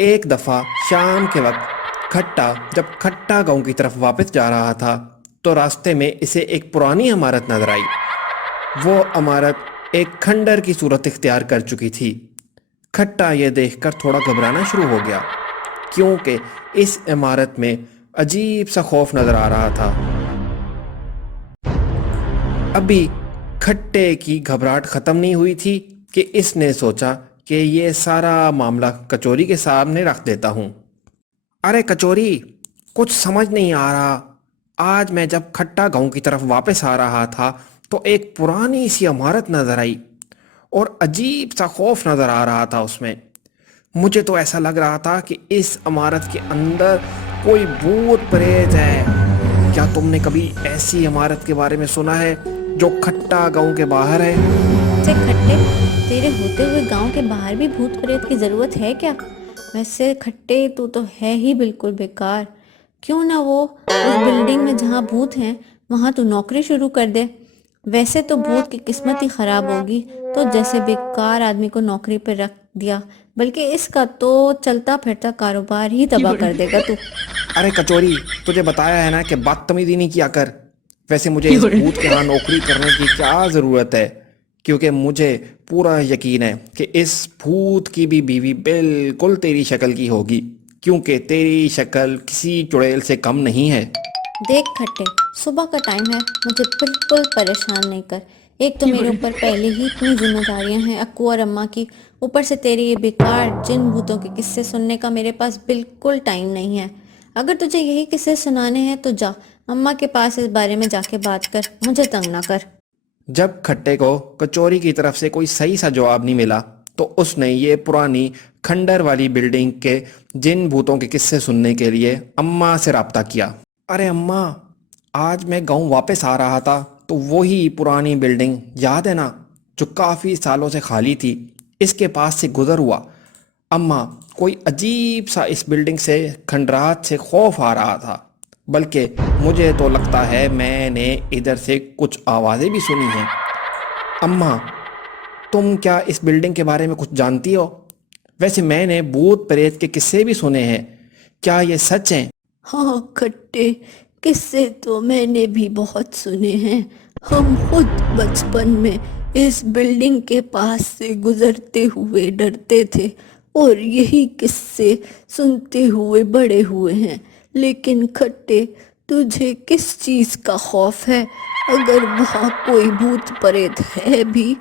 ایک دفعہ شام کے وقت جب کھٹا گاؤں کی طرف واپس جا رہا تھا تو راستے میں اسے ایک پرانی عمارت نظر آئی۔ وہ عمارت ایک کھنڈر کی صورت اختیار کر چکی تھی۔ کھٹا یہ دیکھ کر تھوڑا گھبرانا شروع ہو گیا، کیونکہ اس عمارت میں عجیب سا خوف نظر آ رہا تھا۔ ابھی کھٹے کی گھبراہٹ ختم نہیں ہوئی تھی کہ اس نے سوچا کہ یہ سارا معاملہ کچوری کے سامنے رکھ دیتا ہوں۔ ارے کچوری، کچھ سمجھ نہیں آ رہا۔ آج میں جب کھٹا گاؤں کی طرف واپس آ رہا تھا تو ایک پرانی سی عمارت نظر آئی اور عجیب سا خوف نظر آ رہا تھا اس میں۔ مجھے تو ایسا لگ رہا تھا کہ اس عمارت کے اندر کوئی بھوت پریت ہے۔ کیا تم نے کبھی ایسی عمارت کے بارے میں سنا ہے جو کھٹا گاؤں کے باہر ہے؟ سے کھٹے، تیرے ہوتے ہوئے گاؤں کے باہر بھی بھوت پریت کی ضرورت ہے کیا؟ ویسے کھٹے تو ہے ہی بالکل بیکار۔ کیوں نہ وہ اس بلڈنگ میں جہاں بھوت ہیں وہاں تو نوکری شروع کر دے۔ ویسے تو بھوت کی قسمت ہی خراب ہوگی تو جیسے بیکار آدمی کو نوکری پہ رکھ دیا، بلکہ اس کا تو چلتا پھرتا کاروبار ہی تباہ کر دے گا تو۔ ارے کچوری، تجھے بتایا ہے نا کہ بدتمیزی نہیں کیا کر۔ ویسے مجھے اس بھوت کے ہاں نوکری کرنے کی کیا ضرورت ہے، کیونکہ مجھے پورا یقین ہے کہ اس بھوت کی بھی بیوی بالکل تیری شکل کی ہوگی، کیونکہ تیری شکل کسی چڑیل سے کم نہیں ہے۔ دیکھ کھٹے، صبح کا ٹائم ہے، مجھے بالکل پریشان نہیں کر۔ ایک تو میرے اوپر پہلے ہی اتنی ذمہ داریاں ہیں اکو اور اماں کی، اوپر سے تیرے یہ بیکار جن بھوتوں کے قصے سننے کا میرے پاس بالکل ٹائم نہیں ہے۔ اگر تجھے یہی قصے سنانے ہیں تو جا اماں کے پاس اس بارے میں جا کے بات کر، مجھے تنگ نہ کر۔ جب کھٹے کو کچوری کی طرف سے کوئی صحیح سا جواب نہیں ملا تو اس نے یہ پرانی کھنڈر والی بلڈنگ کے جن بھوتوں کے قصے سننے کے لیے اماں سے رابطہ کیا۔ ارے اماں، آج میں گاؤں واپس آ رہا تھا تو وہی پرانی بلڈنگ یاد ہے نا جو کافی سالوں سے خالی تھی، اس کے پاس سے گزر ہوا۔ اماں، کوئی عجیب سا اس بلڈنگ سے کھنڈرات سے خوف آ رہا تھا، بلکہ مجھے تو لگتا ہے میں نے ادھر سے کچھ آوازیں بھی سنی ہیں۔ اماں، تم کیا اس بلڈنگ کے بارے میں کچھ جانتی ہو؟ ویسے میں نے بھوت پریت کے قصے بھی سنے ہیں، کیا یہ سچ ہیں؟ ہاں کھٹے، قصے تو میں نے بھی بہت سنے ہیں۔ ہم خود بچپن میں اس بلڈنگ کے پاس سے گزرتے ہوئے ڈرتے تھے اور یہی قصے سنتے ہوئے بڑے ہوئے ہیں۔ لیکن کھٹے، تجھے کس چیز کا خوف ہے؟ اگر وہاں کوئی بھوت پریت ہے بھی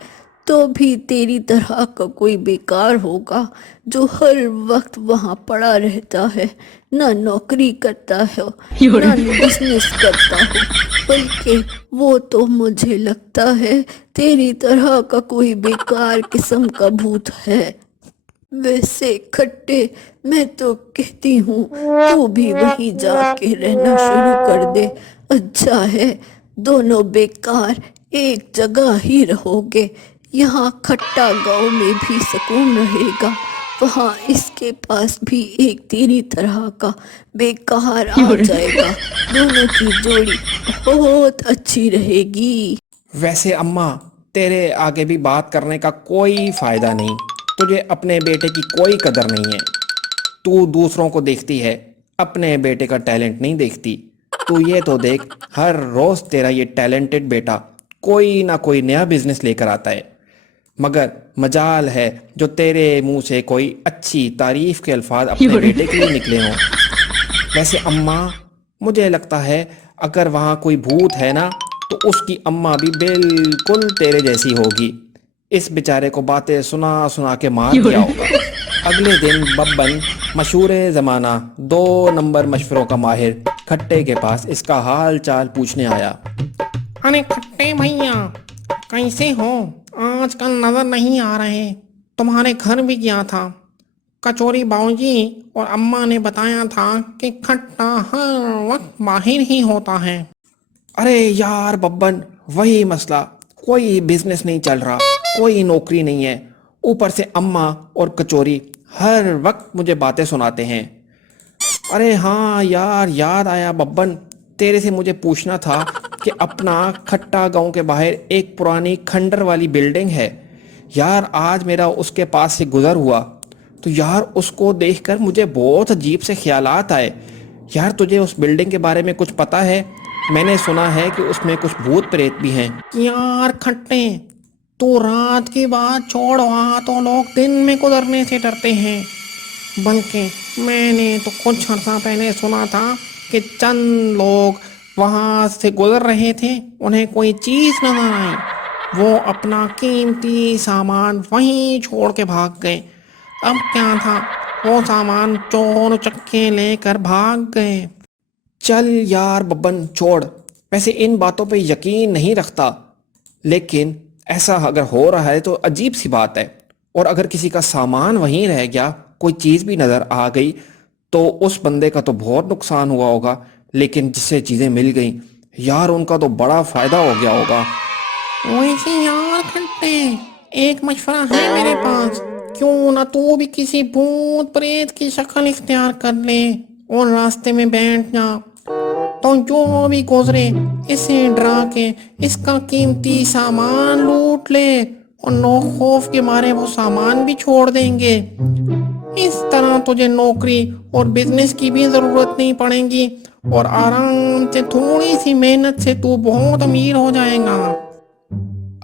تو بھی تیری طرح کا کوئی بیکار ہوگا جو ہر وقت وہاں پڑا رہتا ہے، نہ نوکری کرتا ہے نہ بزنس کرتا ہو، بلکہ وہ تو مجھے لگتا ہے تیری طرح کا کوئی بیکار قسم کا بھوت ہے۔ ویسے کھٹے، میں تو کہتی ہوں تو بھی وہیں جا کے رہنا شروع کر دے، اچھا ہے، دونوں بیکار ایک جگہ ہی رہو گے۔ یہاں کھٹا گاؤں میں بھی سکون رہے گا، وہاں اس کے پاس بھی ایک تیری طرح کا بیکار آ جائے گا، دونوں کی جوڑی بہت اچھی رہے گی۔ ویسے اماں، تیرے آگے بھی بات کرنے کا کوئی فائدہ نہیں، تجھے اپنے بیٹے کی کوئی قدر نہیں ہے۔ تو دوسروں کو دیکھتی ہے، اپنے بیٹے کا ٹیلنٹ نہیں دیکھتی۔ تو یہ تو دیکھ، ہر روز تیرا یہ ٹیلنٹڈ بیٹا کوئی نہ کوئی نیا بزنس لے کر آتا ہے، مگر مجال ہے جو تیرے منہ سے کوئی اچھی تعریف کے الفاظ اپنے بیٹے کے لیے نکلے ہوں۔ ویسے اماں، مجھے لگتا ہے اگر وہاں کوئی بھوت ہے نا تو اس کی اماں بھی بالکل تیرے جیسی ہوگی، اس بیچارے کو باتیں سنا سنا کے مار دیا ہوگا۔ اگلے دن ببن، مشہور زمانہ 2 نمبر مشوروں کا ماہر، کھٹے کے پاس اس کا حال چال پوچھنے آیا۔ ارے کھٹے بھیا، کیسے ہو؟ آج کل نظر نہیں آ رہے، تمہارے گھر بھی گیا تھا۔ کچوری باؤجی اور اماں نے بتایا تھا کہ کھٹا ہر وقت باہر ہی ہوتا ہے۔ ارے یار ببن، وہی مسئلہ، کوئی بزنس نہیں چل رہا، کوئی نوکری نہیں ہے، اوپر سے اماں اور کچوری ہر وقت مجھے باتیں سناتے ہیں۔ ارے ہاں یار، یاد آیا ببن، تیرے سے مجھے پوچھنا تھا کہ اپنا کھٹا گاؤں کے باہر ایک پرانی کھنڈر والی بلڈنگ ہے، यार आज मेरा उसके पास से गुजर हुआ तो यार उसको देखकर मुझे बहुत अजीब से ख्यालात आए। यार तुझे उस बिल्डिंग के बारे में कुछ पता है? मैंने सुना है कि उसमें कुछ भूत प्रेत भी हैं। यार खट्टे, तू रात की बात छोड़, वहाँ तो लोग दिन में गुजरने से डरते हैं। बल्कि मैंने तो कुछ अर्सा पहले सुना था कि चंद लोग वहाँ से गुजर रहे थे, उन्हें कोई चीज़ नजर आई, वो अपना कीमती सामान वहीं छोड़ के भाग गए। अब क्या था, वो सामान चोर चक्के लेकर भाग गए। चल यार बब्बन छोड़, वैसे इन बातों पे यकीन नहीं रखता, लेकिन ऐसा अगर हो रहा है तो अजीब सी बात है। और अगर किसी का सामान वहीं रह गया, कोई चीज़ भी नज़र आ गई, तो उस बंदे का तो बहुत नुकसान हुआ होगा, लेकिन जिससे चीज़ें मिल गई यार उनका तो बड़ा फ़ायदा हो गया होगा। वैसे यार खट्टे, एक मशवरा है मेरे पास, क्यों ना तू भी किसी भूत प्रेत की शक्ल इख्तियार कर ले और रास्ते में बैठ जा, तो जो भी गुजरे इसे डरा के इसका कीमती सामान लूट ले और नो खौफ के मारे वो सामान भी छोड़ देंगे। इस तरह तुझे नौकरी और बिजनेस की भी जरूरत नहीं पड़ेगी और आराम से थोड़ी सी मेहनत से तू बहुत अमीर हो जाएगा।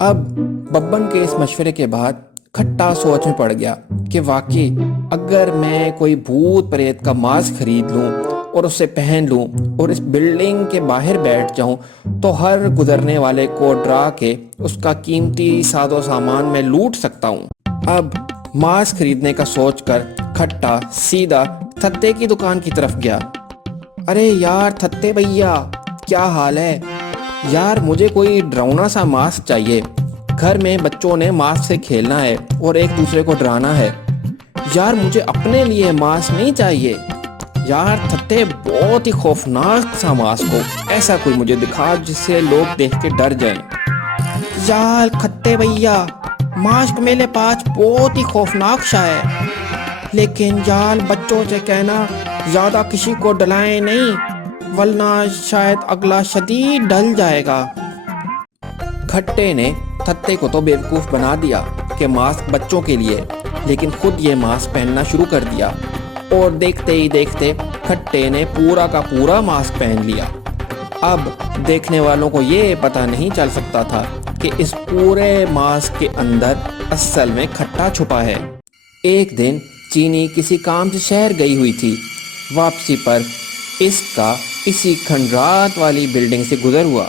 अब बब्बन के इस मशवरे के बाद खट्टा सोच में पड़ गया कि वाकई अगर मैं कोई भूत प्रेत का मास्क खरीद लूं और उसे पहन लूं और इस बिल्डिंग के बाहर बैठ जाऊं तो हर गुजरने वाले को डरा के उसका कीमती सादो सामान मैं लूट सकता हूं। अब मास्क खरीदने का सोचकर खट्टा सीधा थत्ते की दुकान की तरफ गया। अरे यार थत्ते भैया, क्या हाल है? यार मुझे कोई डरावना सा मास्क चाहिए। घर में बच्चों ने मास्क से खेलना है और एक दूसरे को डराना है। यार मुझे अपने लिए मास्क नहीं चाहिए। यार थत्ते, बहुत ही खौफनाक सा मास्क हो, ऐसा कोई मुझे दिखा जिससे लोग देख के डर जाएं। यार खट्टे भैया, मास्क मेरे पास बहुत ही खौफनाक सा है, लेकिन यार बच्चों से कहना ज़्यादा किसी को डराएं नहीं, वरना शायद अगला शदीद डल जाएगा। खट्टे ने थत्ते को तो बेवकूफ़ बना दिया कि मास्क बच्चों के लिए, लेकिन खुद ये मास्क पहनना शुरू कर दिया और देखते ही देखते खट्टे ने पूरा का पूरा मास्क पहन लिया। अब देखने वालों को ये पता नहीं चल सकता था कि इस पूरे मास्क के अंदर असल में खट्टा छुपा है। एक दिन चीनी किसी काम से शहर गई हुई थी। वापसी पर इसका इसी खंडरात वाली बिल्डिंग से गुजर हुआ।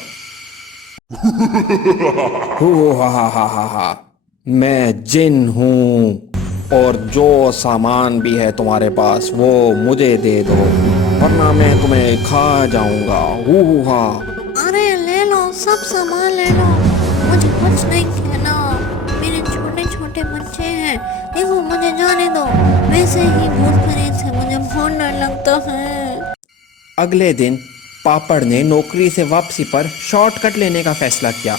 हो हा, मैं जिन हूँ और जो सामान भी है तुम्हारे पास वो मुझे दे दो, वरना मैं तुम्हें खा जाऊंगा। हा। अरे ले लो, सब सामान ले लो, मुझे कुछ नहीं कहना, मेरे छोटे छोटे बच्चे हैं, देखो मुझे जाने दो, वैसे ही भूत प्रेत से मुझे बहुत डर लगता है। अगले दिन पापड़ ने नौकरी से वापसी पर शॉर्टकट लेने का फैसला किया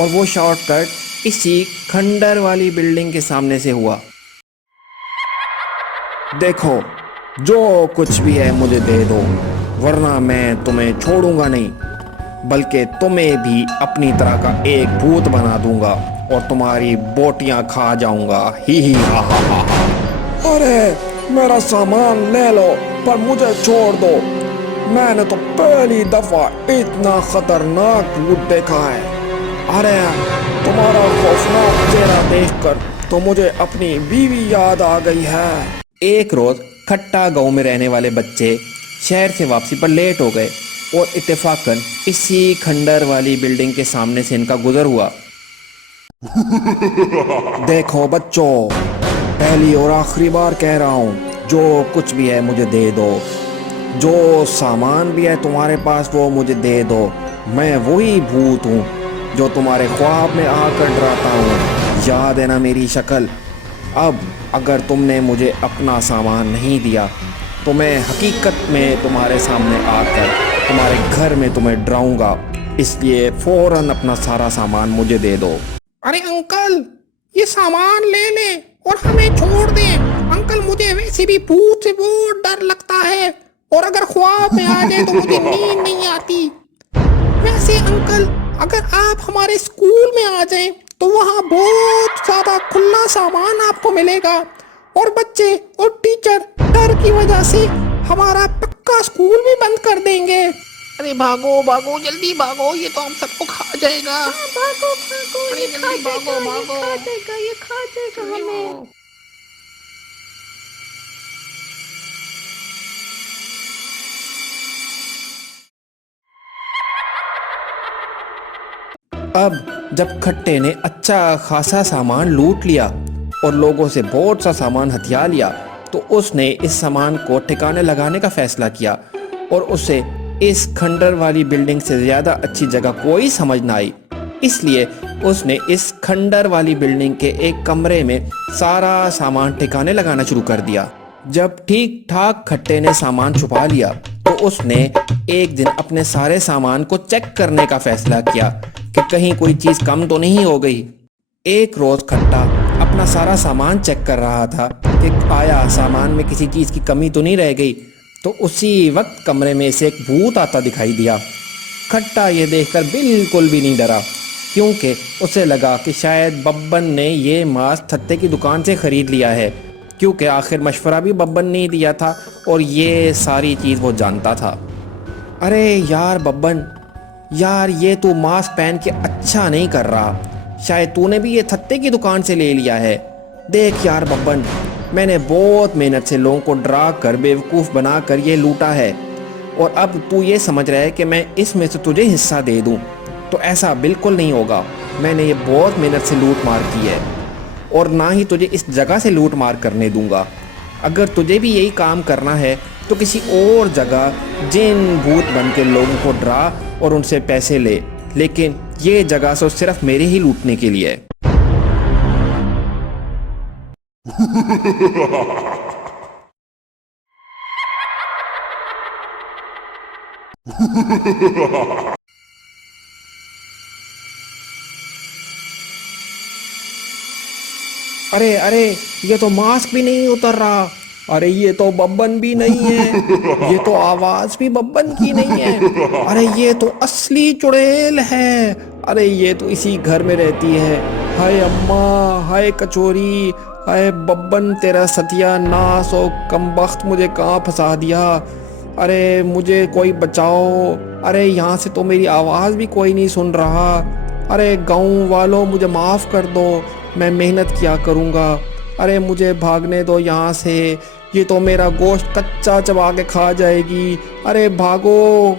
और वो शॉर्टकट इसी खंडर वाली बिल्डिंग के सामने से हुआ। देखो, जो कुछ भी है मुझे दे दो, वरना मैं तुम्हें छोड़ूंगा नहीं, बल्कि तुम्हें भी अपनी तरह का एक भूत बना दूंगा और तुम्हारी बोटियां खा जाऊंगा। ही हा हा हा। अरे मेरा सामान ले लो, पर मुझे छोड़ दो। मैंने तो पहली दफा इतना खतरनाक भूत देखा है। अरे तुम्हारा खौफनाक चेहरा देखकर तो मुझे अपनी बीवी याद आ गई है। एक रोज खट्टा गांव में रहने वाले बच्चे शहर से वापसी पर लेट हो गए और इत्तेफाकन इसी खंडर वाली बिल्डिंग के सामने से इनका गुजर हुआ। देखो बच्चों, पहली और आखिरी बार कह रहा हूँ, जो कुछ भी है मुझे दे दो, जो सामान भी है तुम्हारे पास वो मुझे दे दो। मैं वही भूत हूँ जो तुम्हारे ख्वाब में आकर डराता हूँ। याद है ना मेरी शक्ल? अब अगर तुमने मुझे अपना सामान नहीं दिया तो मैं हकीकत में तुम्हारे सामने आकर तुम्हारे घर में तुम्हें डराऊंगा, इसलिए फौरन अपना सारा सामान मुझे दे दो। अरे अंकल, ये सामान ले ले और हमें छोड़ दे। अंकल, मुझे वैसे भी भूत से बहुत डर लगता है और अगर ख्वाब में आ जाए तो मुझे नींद नहीं आती। वैसे अंकल, अगर आप हमारे स्कूल में आ जाएं तो वहाँ बहुत ज्यादा खुला सामान आपको मिलेगा और बच्चे और टीचर डर की वजह से हमारा पक्का स्कूल भी बंद कर देंगे। अरे भागो भागो जल्दी भागो, ये तो हम सबको खा जाएगा। भागो भागो, अरे ये खा जल्दी भागो, जाएगा, ये भागो। खा जाएगा, ये खा जाएगा हमें। अब जब खट्टे ने अच्छा खासा सामान लूट लिया और लोगों से बहुत सा सामान हथिया लिया, तो उसने इस सामान को ठिकाने लगाने का फैसला किया और उसे इस खंडर वाली बिल्डिंग से ज़्यादा अच्छी जगह कोई समझ ना आई। इसलिए उसने इस खंडर वाली बिल्डिंग के एक कमरे में सारा सामान ठिकाने लगाना शुरू कर दिया। जब ठीक ठाक खट्टे ने सामान छुपा लिया तो उसने एक दिन अपने सारे सामान को चेक करने का फैसला किया कि कहीं कोई चीज़ कम तो नहीं हो गई। एक रोज़ खट्टा अपना सारा सामान चेक कर रहा था कि आया सामान में किसी चीज़ की कमी तो नहीं रह गई, तो उसी वक्त कमरे में से एक भूत आता दिखाई दिया। खट्टा ये देखकर बिल्कुल भी नहीं डरा, क्योंकि उसे लगा कि शायद बब्बन ने ये मांस थत्ते की दुकान से ख़रीद लिया है, क्योंकि आखिर मशवरा भी बब्बन ने ही दिया था और ये सारी चीज़ वो जानता था। अरे यार बब्बन, यार ये तू मास्क पहन के अच्छा नहीं कर रहा, शायद तूने भी ये थत्ते की दुकान से ले लिया है। देख यार बब्बन, मैंने बहुत मेहनत से लोगों को डरा कर बेवकूफ़ बना कर ये लूटा है, और अब तू ये समझ रहा है कि मैं इसमें से तुझे हिस्सा दे दूं, तो ऐसा बिल्कुल नहीं होगा। मैंने ये बहुत मेहनत से लूट मार की है और ना ही तुझे इस जगह से लूट मार करने दूंगा। अगर तुझे भी यही काम करना है तो किसी और जगह जिन भूत बन के लोगों को डरा और उनसे पैसे ले, लेकिन ये जगह तो सिर्फ मेरे ही लूटने के लिए है। अरे अरे, ये तो मास्क भी नहीं उतर रहा। अरे ये तो बब्बन भी नहीं है, ये तो आवाज भी बब्बन की नहीं है। अरे ये तो असली चुड़ैल है। अरे ये तो इसी घर में रहती है। हाय अम्मा, हाय कचोरी, हाय बब्बन, तेरा सत्यानाश और कमबख्त, मुझे कहाँ फंसा दिया। अरे मुझे कोई बचाओ। अरे यहाँ से तो मेरी आवाज़ भी कोई नहीं सुन रहा। अरे गाँव वालों, मुझे माफ़ कर दो, मैं मेहनत किया करूँगा। अरे मुझे भागने दो यहाँ से, ये तो मेरा गोश्त कच्चा चबा के खा जाएगी। अरे भागो।